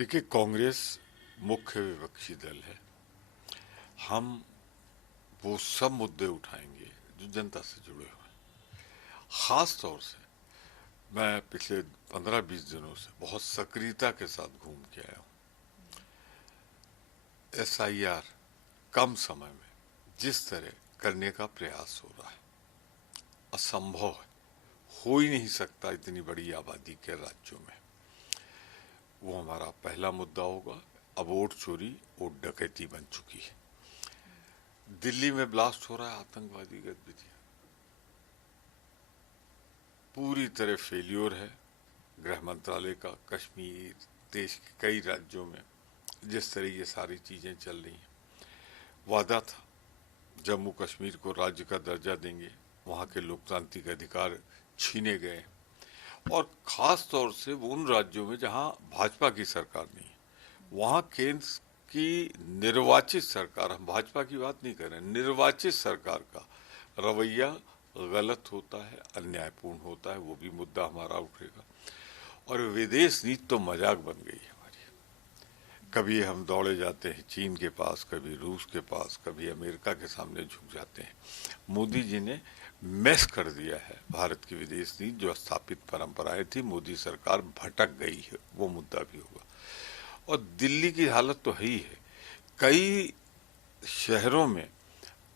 देखिए, कांग्रेस मुख्य विपक्षी दल है। हम वो सब मुद्दे उठाएंगे जो जनता से जुड़े हुए हैं। खास तौर से मैं पिछले 15-20 दिनों से बहुत सक्रियता के साथ घूम के आया हूँ। एसआईआर कम समय में जिस तरह करने का प्रयास हो रहा है, असंभव है, हो ही नहीं सकता इतनी बड़ी आबादी के राज्यों में। वो हमारा पहला मुद्दा होगा। अब वोट चोरी, वोट डकैती बन चुकी है। दिल्ली में ब्लास्ट हो रहा है, आतंकवादी गतिविधियां पूरी तरह फेल्योर है। गृह मंत्रालय का कश्मीर, देश के कई राज्यों में जिस तरह ये सारी चीजें चल रही हैं, वादा था जम्मू कश्मीर को राज्य का दर्जा देंगे, वहां के लोकतांत्रिक अधिकार छीने गए। और खास तौर से वो उन राज्यों में जहां भाजपा की सरकार नहीं है, वहां केंद्र की निर्वाचित सरकार, हम भाजपा की बात नहीं कर रहे, निर्वाचित सरकार का रवैया गलत होता है, अन्यायपूर्ण होता है। वो भी मुद्दा हमारा उठेगा। और विदेश नीति तो मजाक बन गई है हमारी। कभी हम दौड़े जाते हैं चीन के पास, कभी रूस के पास, कभी अमेरिका के सामने झुक जाते हैं। मोदी जी ने मैस कर दिया है भारत की विदेश नीति। जो स्थापित परंपराएं थी, मोदी सरकार भटक गई है, वो मुद्दा भी होगा। और दिल्ली की हालत तो है ही है। कई शहरों में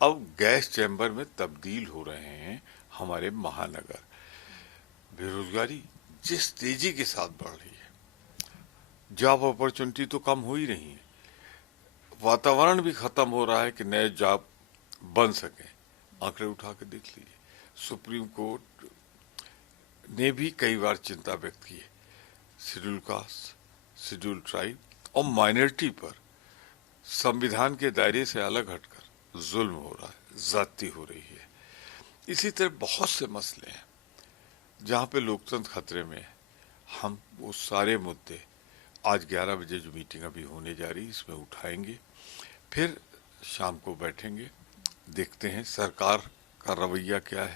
अब गैस चैम्बर में तब्दील हो रहे हैं हमारे महानगर। बेरोजगारी जिस तेजी के साथ बढ़ रही है, जॉब अपॉर्चुनिटी तो कम हो ही रही है, वातावरण भी खत्म हो रहा है कि नए जॉब बन सके। आंकड़े उठा के देख लीजिए। सुप्रीम कोर्ट ने भी कई बार चिंता व्यक्त की है। शेड्यूल कास्ट, शेड्यूल ट्राइब और माइनॉरिटी पर संविधान के दायरे से अलग हटकर जुल्म हो रहा है, ज्यादती हो रही है। इसी तरह बहुत से मसले हैं जहां पे लोकतंत्र खतरे में है। हम वो सारे मुद्दे आज 11 बजे जो मीटिंग अभी होने जा रही है, इसमें उठाएंगे। फिर शाम को बैठेंगे, देखते हैं सरकार का रवैया क्या है,